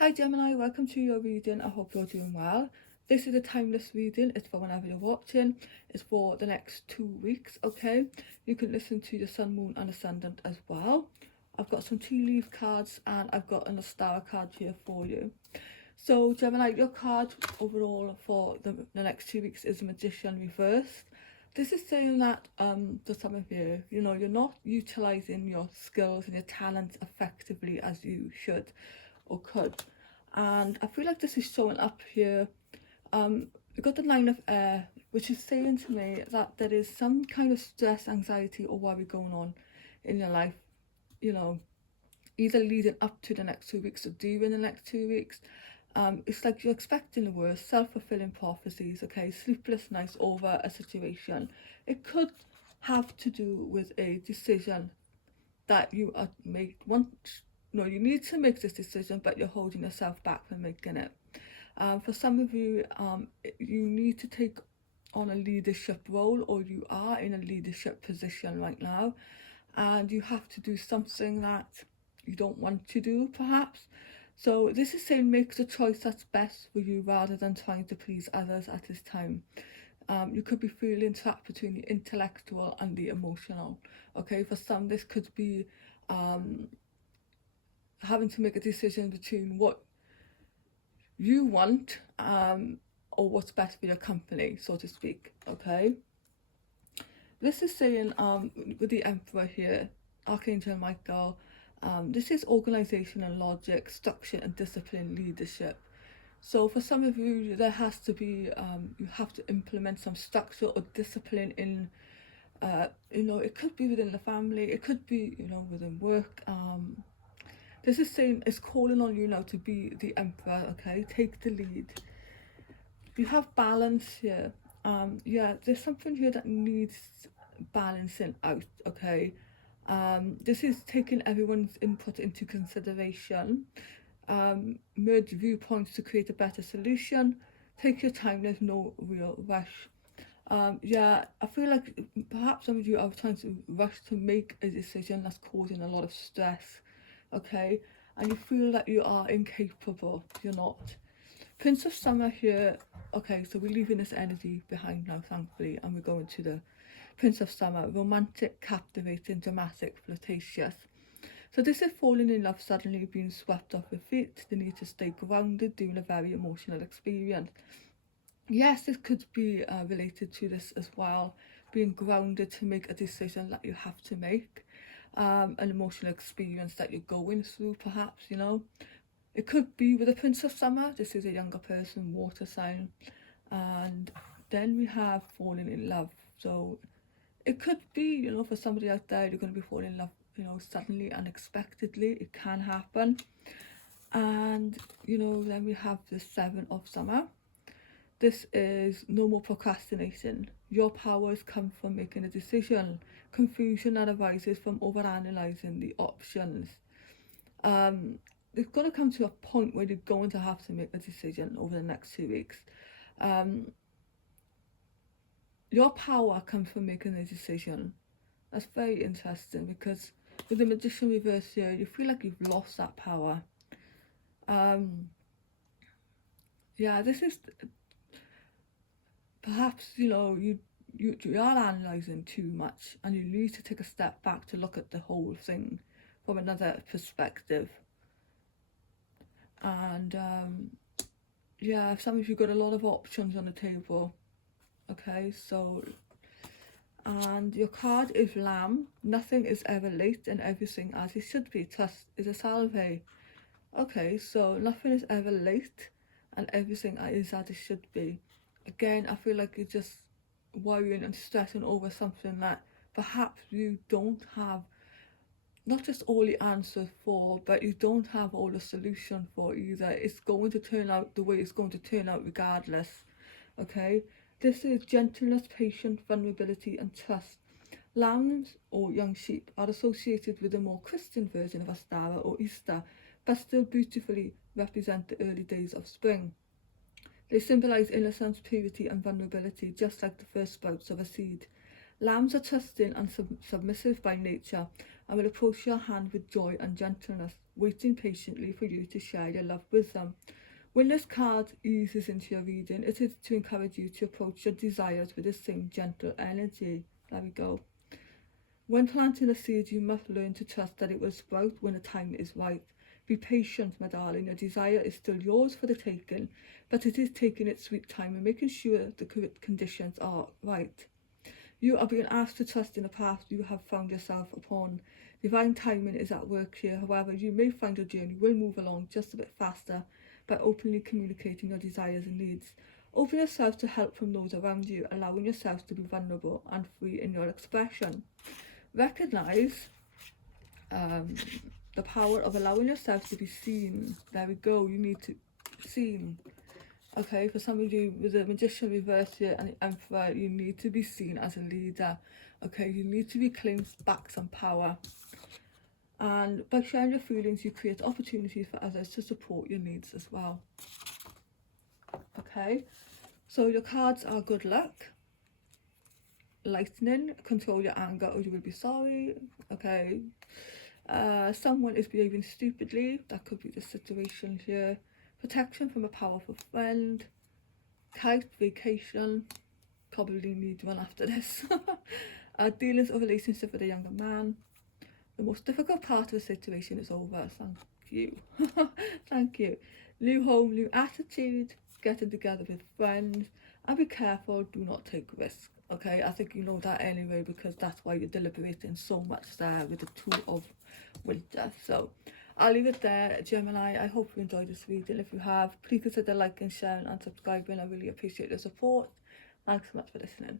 Hi Gemini, welcome to your reading. I hope you're doing well. This is a timeless reading. It's for whenever you're watching. It's for the next 2 weeks, okay? You can listen to the sun, moon and ascendant as well. I've got some tea leaf cards and I've got an star card here for you. So Gemini, your card overall for the next 2 weeks is Magician reversed. This is saying that for some of you, you're not utilising your skills and your talents effectively as you should or could. And I feel like this is showing up here. We've got the 9 of air, which is saying to me that there is some kind of stress, anxiety or worry going on in your life, either leading up to the next 2 weeks or during the next 2 weeks. It's like you're expecting the worst, self-fulfilling prophecies, okay, sleepless nights over a situation. It could have to do with a decision that you you need to make this decision, but you're holding yourself back from making it. For some of you, you need to take on a leadership role, or you are in a leadership position right now, and you have to do something that you don't want to do, perhaps. So this is saying make the choice that's best for you rather than trying to please others at this time. You could be feeling trapped between the intellectual and the emotional. Okay, for some this could be having to make a decision between what you want or what's best for your company, so to speak. Okay, this is saying with the Emperor here, Archangel Michael, this is organization and logic, structure and discipline, leadership. So for some of you, there has to be you have to implement some structure or discipline in it could be within the family, it could be within work. This is saying it's calling on you now to be the Emperor. Okay, take the lead. You have balance here. Yeah, there's something here that needs balancing out. Okay, this is taking everyone's input into consideration. Merge viewpoints to create a better solution. Take your time, there's no real rush. Yeah, I feel like perhaps some of you are trying to rush to make a decision that's causing a lot of stress, okay? And you feel that you are incapable. You're not. Prince of Summer here. Okay, so we're leaving this energy behind now, thankfully, and we're going to the Prince of Summer. Romantic, captivating, dramatic, flirtatious. So this is falling in love, suddenly being swept off your feet, the need to stay grounded during a very emotional experience. Yes, this could be related to this as well, being grounded to make a decision that you have to make, an emotional experience that you're going through, perhaps, It could be with a Prince of Summer. This is a younger person, water sign. And then we have falling in love. So it could be, for somebody out there, you're going to be falling in love, suddenly, unexpectedly. It can happen. And, then we have the 7 of Summer. This is no more procrastination. Your powers come from making a decision. Confusion that arises from overanalyzing the options. It's going to come to a point where you're going to have to make a decision over the next 2 weeks. Your power comes from making a decision. That's very interesting, because with the Magician reverse here, you feel like you've lost that power. Yeah, this is perhaps you are analysing too much, and you need to take a step back to look at the whole thing from another perspective. And yeah, some of you got a lot of options on the table. Okay, so, and your card is Lamb. Nothing is ever late and everything as it should be. Trust is a salve. Okay, so nothing is ever late and everything is as it should be. Again, I feel like you're just worrying and stressing over something that perhaps you don't have not just all the answers for, but you don't have all the solution for either. It's going to turn out the way it's going to turn out regardless. Okay, this is gentleness, patience, vulnerability and trust. Lambs or young sheep are associated with the more Christian version of Ostara or Easter, but still beautifully represent the early days of spring. They symbolise innocence, purity and vulnerability, just like the first sprouts of a seed. Lambs are trusting and submissive by nature, and will approach your hand with joy and gentleness, waiting patiently for you to share your love with them. When this card eases into your reading, it is to encourage you to approach your desires with the same gentle energy. There we go. When planting a seed, you must learn to trust that it will sprout when the time is right. Be patient, my darling. Your desire is still yours for the taking, but it is taking its sweet time and making sure the correct conditions are right. You are being asked to trust in the path you have found yourself upon. Divine timing is at work here. However, you may find your journey will move along just a bit faster by openly communicating your desires and needs. Open yourself to help from those around you, allowing yourself to be vulnerable and free in your expression. Recognize the power of allowing yourself to be seen. There we go. You need to be seen. Okay, for some of you with the Magician reverse here and the Emperor, you need to be seen as a leader. Okay, you need to reclaim back some power. And by sharing your feelings, you create opportunities for others to support your needs as well. Okay, so your cards are good luck, lightning, control your anger or you will be sorry. Okay, someone is behaving stupidly, that could be the situation here. Protection from a powerful friend, kite, vacation, probably need one after this. Dealings or relationship with a younger man. The most difficult part of the situation is over. Thank you. Thank you. New home, new attitude, getting together with friends, and be careful, do not take risks. Okay, I think you know that anyway, because that's why you're deliberating so much there with the Two of Winter. So I'll leave it there, Gemini. I hope you enjoyed this reading. If you have, please consider liking, sharing and subscribing. I really appreciate the support. Thanks so much for listening.